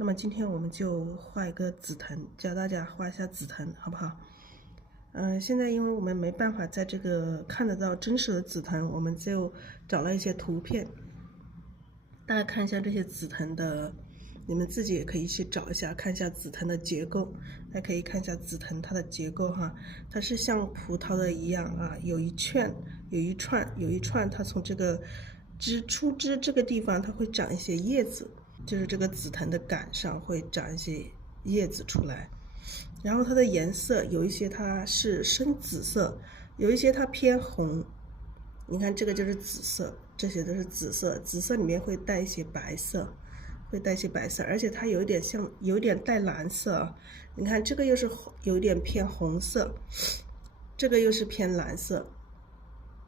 那么今天我们就画一个紫藤，教大家画一下紫藤，好不好？现在因为我们没办法在这个看得到真实的紫藤，我们就找了一些图片，大家看一下这些紫藤的，你们自己也可以去找一下，看一下紫藤的结构。大家可以看一下紫藤它的结构哈，它是像葡萄的一样啊，有一串，它从这个出枝这个地方，它会长一些叶子。就是这个紫藤的杆上会长一些叶子出来，然后它的颜色有一些它是深紫色，有一些它偏红。你看这个就是紫色，这些都是紫色，紫色里面会带一些白色，而且它有点带蓝色。你看这个又是有一点偏红色，这个又是偏蓝色。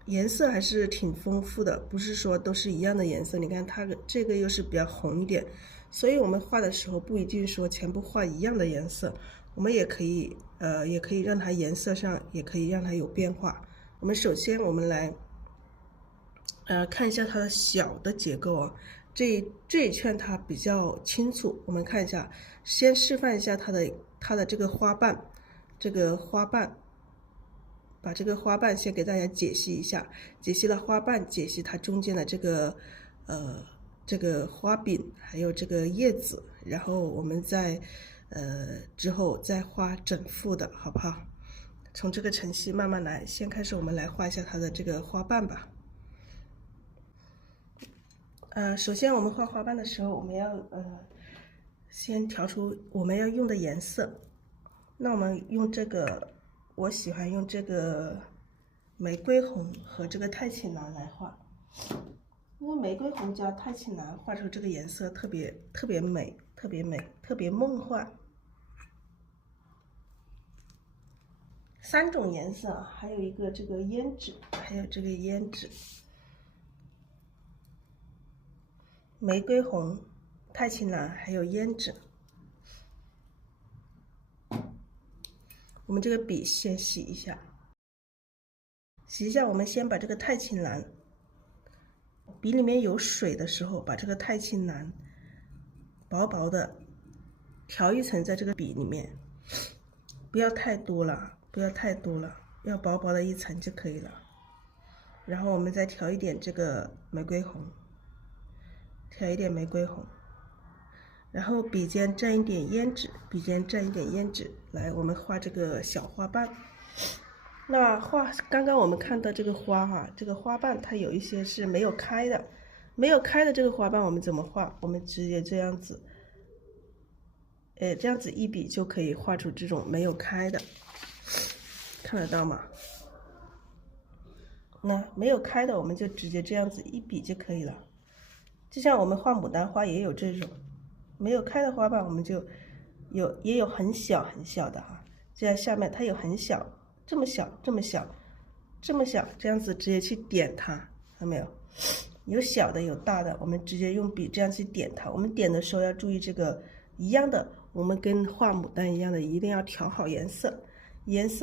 颜色还是挺丰富的，不是说都是一样的颜色。你看它这个又是比较红一点，所以我们画的时候不一定说全部画一样的颜色，我们也可以让它颜色上也可以让它有变化。我们首先来看一下它的小的结构啊，这一圈它比较清楚，我们看一下，先示范一下它的这个花瓣，把这个花瓣先给大家解析一下，解析了花瓣，解析它中间的这个花柄，还有这个叶子，然后我们之后再画整幅的，好不好？从这个程序慢慢来，先开始我们来画一下它的这个花瓣吧。首先我们画花瓣的时候，我们要先调出我们要用的颜色。那我们用这个。我喜欢用这个玫瑰红和这个太青蓝来画，因为玫瑰红加太青蓝画出这个颜色特别美，特别梦幻。3种颜色，还有一个这个胭脂，玫瑰红、太青蓝还有胭脂。我们这个笔先洗一下，我们先把这个太青蓝，笔里面有水的时候，把这个太青蓝薄薄的调一层在这个笔里面，不要太多了，要薄薄的一层就可以了。然后我们再调一点这个玫瑰红，然后笔尖蘸一点胭脂，来，我们画这个小花瓣。那刚刚我们看到这个花哈，这个花瓣它有一些是没有开的，这个花瓣我们怎么画？我们直接这样子，这样子一笔就可以画出这种没有开的，看得到吗？那没有开的，我们就直接这样子一笔就可以了。就像我们画牡丹花也有这种。没有开的花瓣，我们就也有很小的哈，这样下面它有很小，这么小，这样子直接去点它，看到没有？有小的有大的，我们直接用笔这样去点它。我们点的时候要注意这个一样的，我们跟画牡丹一样的，一定要调好颜色，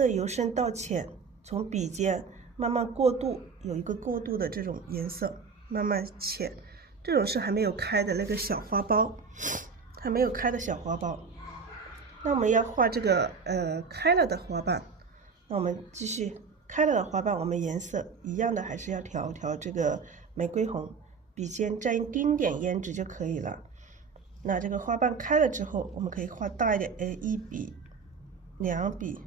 由深到浅，从笔尖慢慢过渡，有一个过渡的这种颜色，慢慢浅。这种是还没有开的那个小花苞，那我们要画这个开了的花瓣，那我们继续开了的花瓣，我们颜色一样的，还是要调这个玫瑰红，笔尖蘸一丁点胭脂就可以了。那这个花瓣开了之后，我们可以画大一点，1笔、2笔，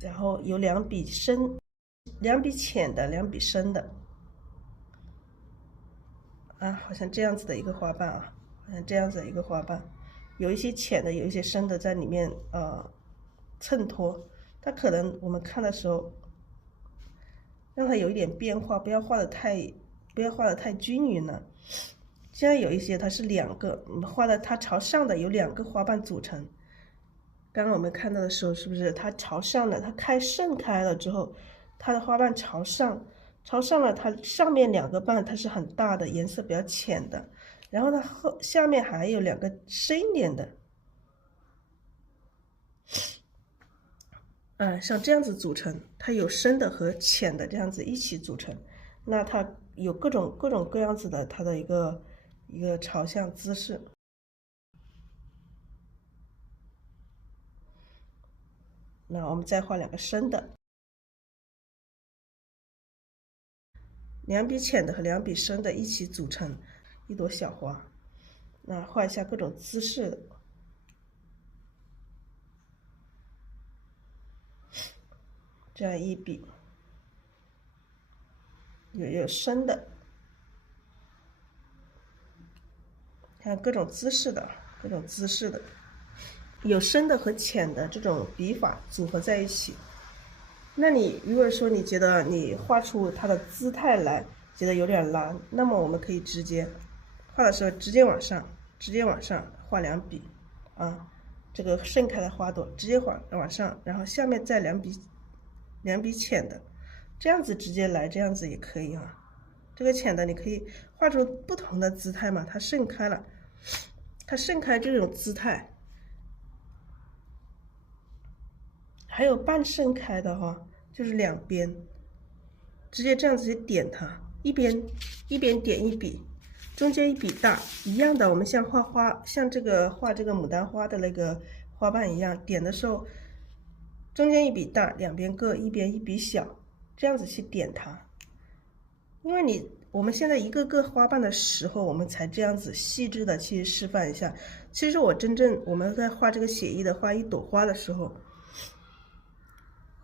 然后有2笔深、2笔浅的、2笔深的。好像这样子的一个花瓣啊，有一些浅的，有一些深的在里面衬托。它可能我们看的时候，让它有一点变化，不要画的太均匀了。现在有一些它是2个，你画的它朝上的有2个花瓣组成。刚刚我们看到的时候，是不是它朝上的？它盛开了之后，它的花瓣朝上了，它上面2个瓣它是很大的，颜色比较浅的，然后它下面还有2个深一点的，像这样子组成，它有深的和浅的这样子一起组成，那它有各种各样子的它的一个朝向姿势。那我们再画2个深的，2笔浅的和2笔深的一起组成一朵小花。那画一下各种姿势的，这样一笔，有深的，看各种姿势的，有深的和浅的这种笔法组合在一起。那你如果说你觉得你画出它的姿态来，觉得有点难，那么我们可以直接画的时候直接往上画2笔啊，这个盛开的花朵直接往上，然后下面再2笔浅的，这样子直接来，这样子也可以啊。这个浅的你可以画出不同的姿态嘛，它盛开了，它盛开这种姿态。还有半盛开的哈，就是2边直接这样子去点它，一边点一笔，中间一笔大，一样的。我们像画花，像画这个牡丹花的那个花瓣一样，点的时候中间一笔大，两边各一边一笔小，这样子去点它。因为我们现在一个个花瓣的时候，我们才这样子细致的去示范一下。其实我们在画这个写意的画一朵花的时候。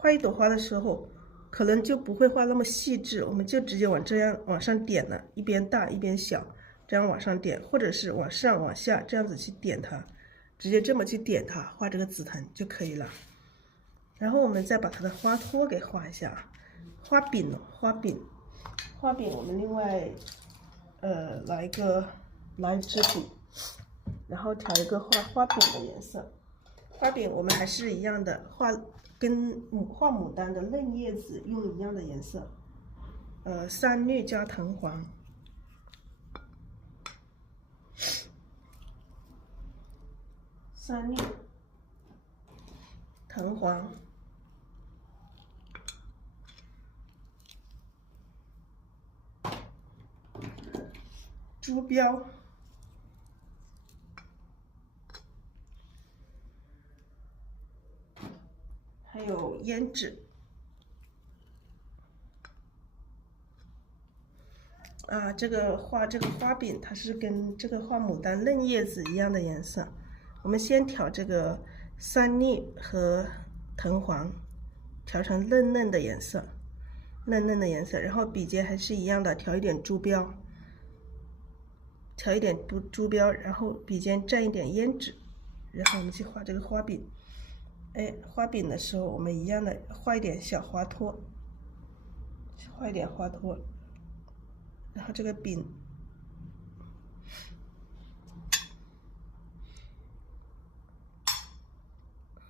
画一朵花的时候，可能就不会画那么细致，我们就直接这样往上点了，一边大一边小，这样往上点，或者是往上往下这样子去点它，直接这么去点它，画这个紫藤就可以了。然后我们再把它的花托给画一下，花柄我们另外拿一支笔，然后调一个画花柄的颜色。花柄我们还是一样的，跟画牡丹的嫩叶子用一样的颜色，3绿加藤黄，藤黄，朱标，还有胭脂。这个画花柄，它是跟这个画牡丹嫩叶子一样的颜色。我们先调这个3绿和藤黄，调成嫩嫩的颜色，然后笔尖还是一样的，调一点朱标，然后笔尖蘸一点胭脂，然后我们去画这个花柄。花柄的时候，我们一样的画一点小花托，然后这个柄，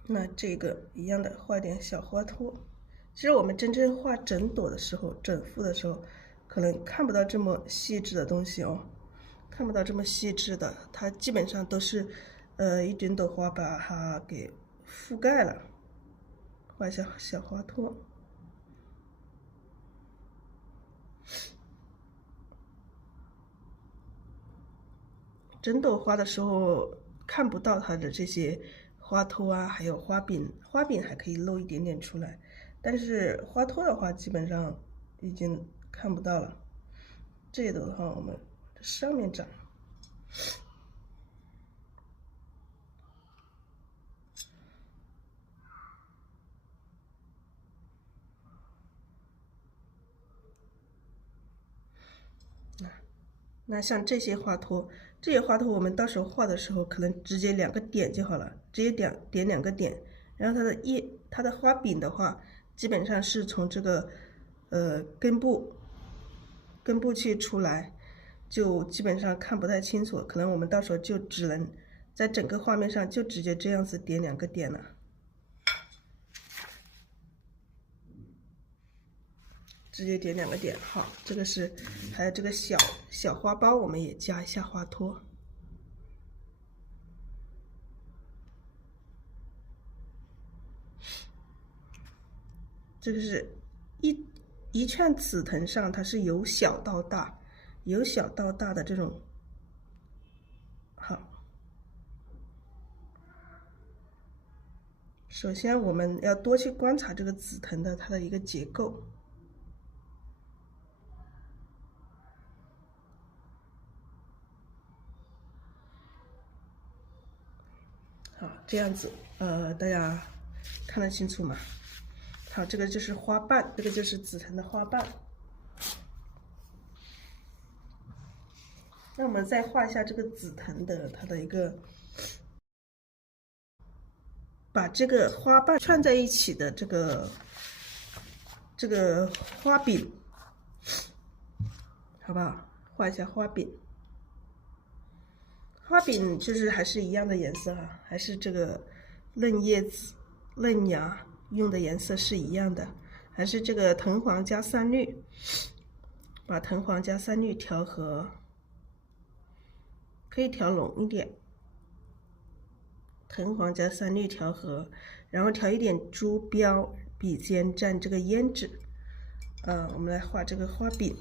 那这个一样的画一点小花托。其实我们真正画整朵的时候，整幅的时候，可能看不到这么细致的东西哦，看不到这么细致的，它基本上都是一整朵花把它给覆盖了。画一下小花托。整朵花的时候看不到它的这些花托啊，还有花柄还可以露一点点出来，但是花托的话基本上已经看不到了。这朵的话，我们上面长。那像这些花托我们到时候画的时候，可能直接2个点就好了，直接点2个点。然后它的花柄的话，基本上是从这个根部去出来，就基本上看不太清楚，可能我们到时候就只能在整个画面上就直接这样子点2个点了。直接点2个点，好，这个是，还有这个小花苞，我们也加一下花托。这个是一串紫藤上，它是由小到大的这种，好，首先我们要多去观察这个紫藤的它的一个结构。好，这样子，大家看得清楚吗？好，这个就是花瓣，这个就是紫藤的花瓣。那我们再画一下这个紫藤的它的一个，把这个花瓣串在一起的这个花柄，好不好？画一下花柄。花柄就是还是一样的颜色啊，还是这个嫩叶子、嫩芽用的颜色是一样的，还是这个藤黄加三绿，把藤黄加三绿调和，可以调浓一点，藤黄加三绿调和，然后调一点朱标，笔尖蘸这个胭脂。我们来画这个花柄。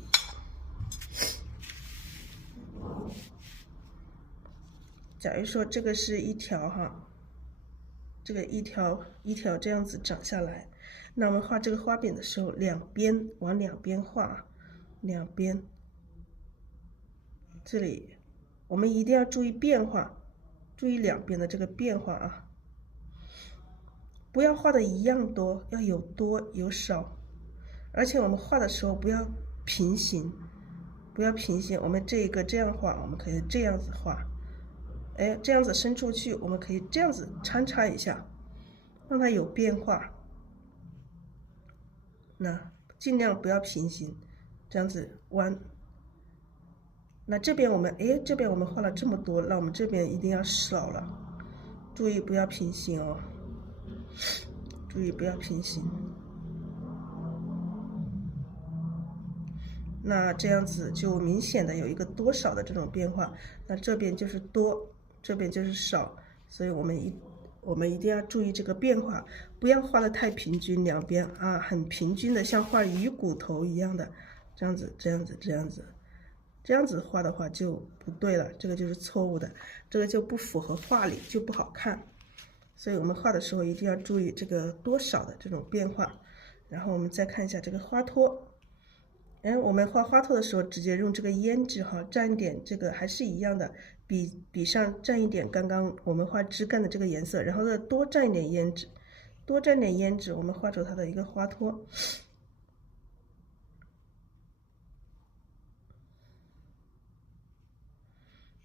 假如说这个是一条哈，这个一条这样子长下来，那我们画这个花柄的时候，往两边画，两边，这里我们一定要注意变化，注意两边的这个变化啊，不要画的一样多，要有多有少，而且我们画的时候不要平行，不要平行，我们这一个这样画，我们可以这样子画。这样子伸出去，我们可以这样子穿插一下，让它有变化。那尽量不要平行，这样子弯。那这边我们这边我们画了这么多，那我们这边一定要少了，注意不要平行哦，注意不要平行。那这样子就明显的有一个多少的这种变化，那这边就是多，这边就是少，所以我们一定要注意这个变化，不要画的太平均，两边啊很平均的，像画鱼骨头一样的，这样子这样子画的话就不对了，这个就是错误的，这个就不符合画理，就不好看。所以我们画的时候一定要注意这个多少的这种变化。然后我们再看一下这个花托。我们画花托的时候，直接用这个胭脂哈，蘸一点这个还是一样的，笔上蘸一点刚刚我们画枝干的这个颜色，然后再多蘸一点胭脂，多蘸点胭脂，我们画出它的一个花托。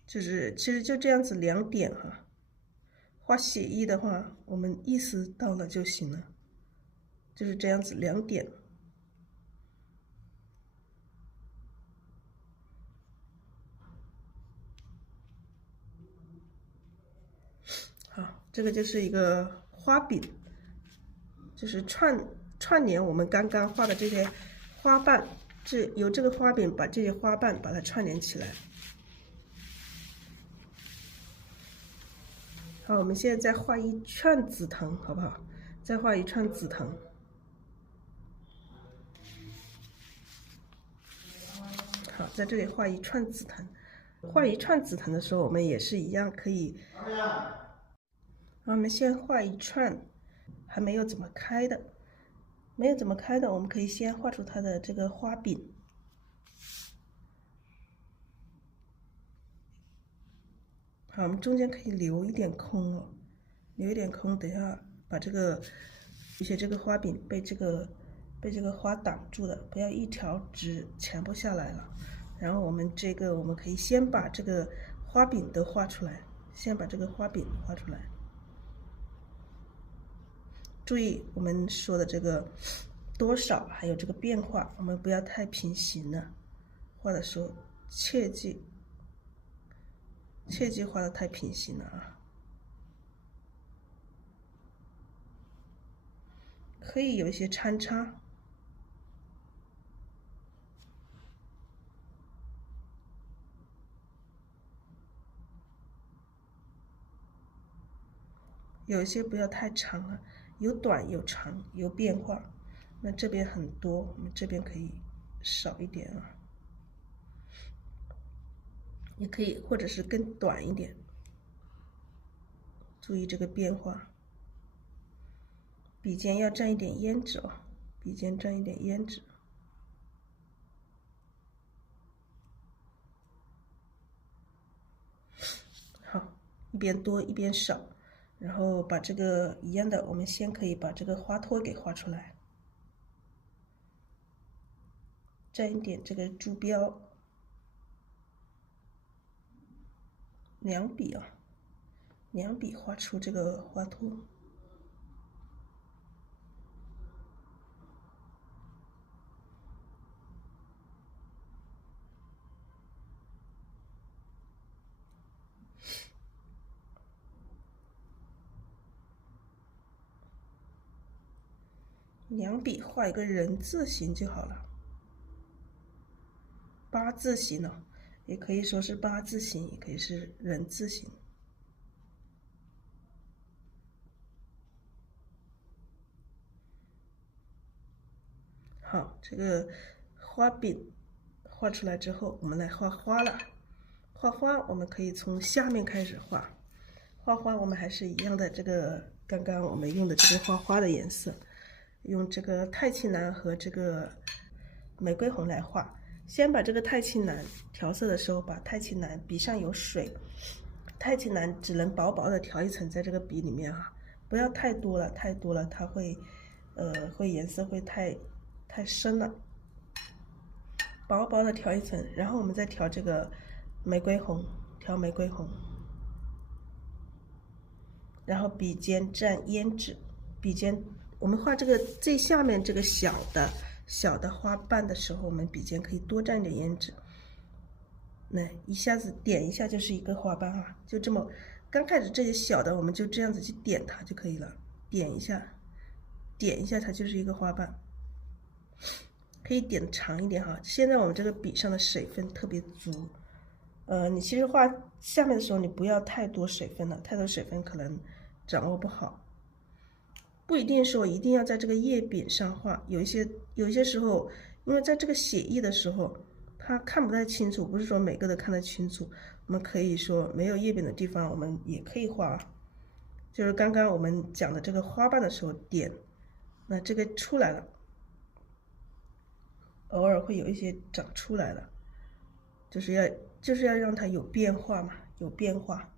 就是其实就这样子2点哈，画写意的话，我们意思到了就行了，就是这样子2点。好，这个就是一个花柄，就是串联我们刚刚画的这些花瓣，由这个花柄把这些花瓣把它串联起来。好，我们现在再画一串紫藤，好不好？再画一串紫藤。好，在这里画一串紫藤。画一串紫藤的时候，我们也是一样，可以。我们先画一串还没有怎么开的，我们可以先画出它的这个花柄。好，我们中间可以留一点空哦，留一点空，等一下把这个一些这个花柄被这个花挡住的，不要一条直全部下来了。然后我们可以先把这个花柄都画出来，先把这个花柄画出来。注意我们说的这个多少还有这个变化，我们不要太平行了，画的时候切记画的太平行了啊。可以有一些参差。有一些不要太长了，有短有长有变化。那这边很多，我们这边可以少一点啊，也可以或者是更短一点。注意这个变化。笔尖要蘸一点胭脂哦，笔尖蘸一点胭脂。好，一边多一边少，然后把这个一样的，我们先可以把这个花托给画出来，蘸一点这个珠标，两笔啊，两笔画出这个花托。两笔画一个人字形就好了，八字形呢，也可以说是八字形，也可以是人字形。好，这个花柄画出来之后，我们来画花了。画花我们可以从下面开始画，画花我们还是一样的，这个刚刚我们用的这个画花的颜色。用这个太清蓝和这个玫瑰红来画，先把这个太清蓝调色的时候，把太清蓝笔上有水，太清蓝只能薄薄的调一层在这个笔里面啊，不要太多了，太多了它会颜色会太深了，薄薄的调一层，然后我们再调这个玫瑰红，调玫瑰红，然后笔尖蘸胭脂，笔尖。我们画这个最下面这个小的花瓣的时候，我们笔尖可以多蘸点胭脂，那一下子点一下就是一个花瓣啊，就这么，刚开始这些小的我们就这样子去点它就可以了，点一下它就是一个花瓣，可以点长一点哈。现在我们这个笔上的水分特别足，你其实画下面的时候你不要太多水分了，太多水分可能掌握不好。不一定说一定要在这个叶柄上画，有一些时候，因为在这个写意的时候，它看不太清楚，不是说每个都看得清楚。我们可以说没有叶柄的地方，我们也可以画，就是刚刚我们讲的这个花瓣的时候点，那这个出来了，偶尔会有一些长出来了，就是要让它有变化嘛，有变化。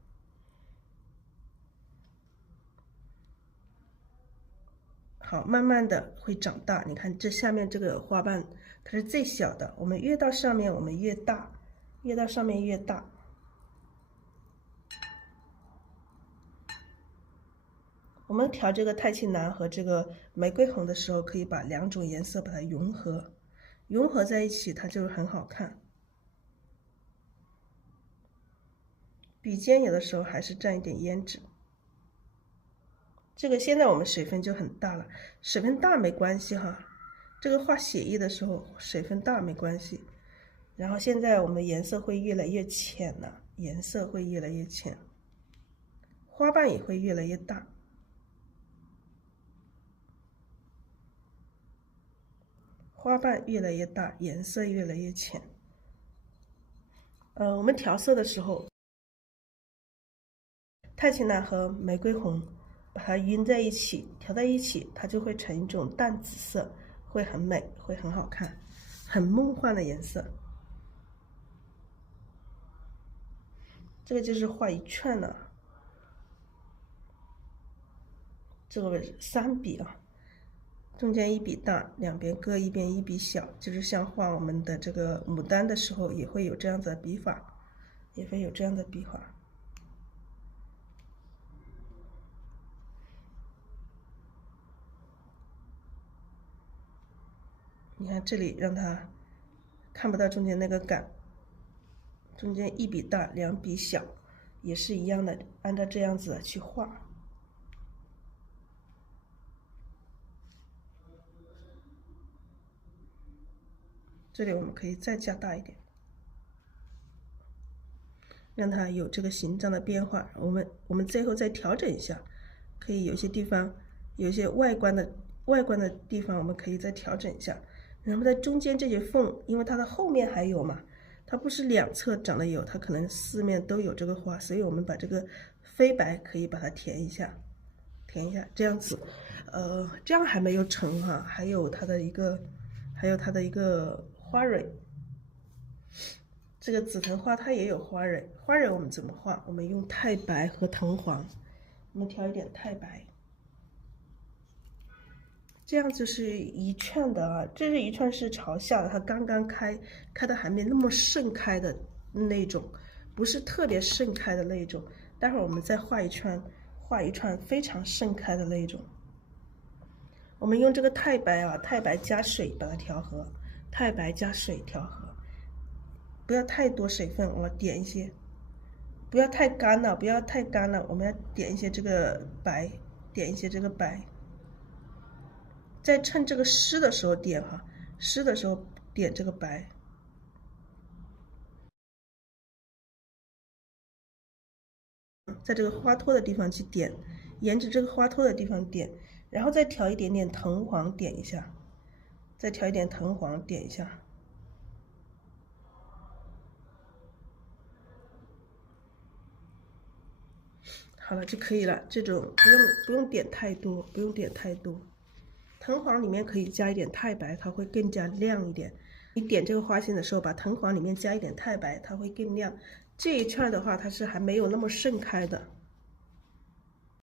好，慢慢的会长大。你看这下面这个花瓣，它是最小的，我们越到上面我们越大，越到上面越大。我们调这个太清蓝和这个玫瑰红的时候，可以把两种颜色把它融合在一起，它就很好看。笔尖有的时候还是蘸一点胭脂。这个现在我们水分就很大了，水分大没关系哈，这个画写意的时候水分大没关系。然后现在我们颜色会越来越浅了，颜色会越来越浅，花瓣也会越来越大，花瓣越来越大，颜色越来越浅。我们调色的时候，太清蓝和玫瑰红把它晕在一起，调在一起，它就会成一种淡紫色，会很美，会很好看，很梦幻的颜色。这个就是画一圈了，这个3笔啊，中间1笔大，两边各一边1笔小，就是像画我们的这个牡丹的时候也会有这样子的笔法，也会有这样的笔法。你看这里让它看不到中间那个杆，中间1笔大2笔小，也是一样的，按照这样子去画。这里我们可以再加大一点，让它有这个形状的变化。我们最后再调整一下，可以有些地方有些外观的地方，我们可以再调整一下。然后在中间这些缝，因为它的后面还有嘛，它不是两侧长得有，它可能4面都有这个花，所以我们把这个飞白可以把它填一下，填一下，这样子，这样还没有成哈，还有它的一个花蕊。这个紫藤花它也有花蕊，花蕊我们怎么画？我们用太白和藤黄，我们调一点太白，这样就是一串的啊，这是一串是朝下的，它刚刚开的还没那么盛开的那种，不是特别盛开的那种。待会儿我们再画一串非常盛开的那种。我们用这个太白啊，太白加水把它调和，太白加水调和。不要太多水分，我点一些，不要太干了，不要太干了，我们要点一些这个白，点一些这个白。在趁这个湿的时候点哈，湿的时候点这个白。在这个花托的地方去点，沿着这个花托的地方点，然后再调一点点藤黄点一下，再调一点藤黄点一下。好了就可以了，这种不用点太多，不用点太多。藤黄里面可以加一点太白，它会更加亮一点。你点这个花心的时候，把藤黄里面加一点太白，它会更亮。这一串的话，它是还没有那么盛开的。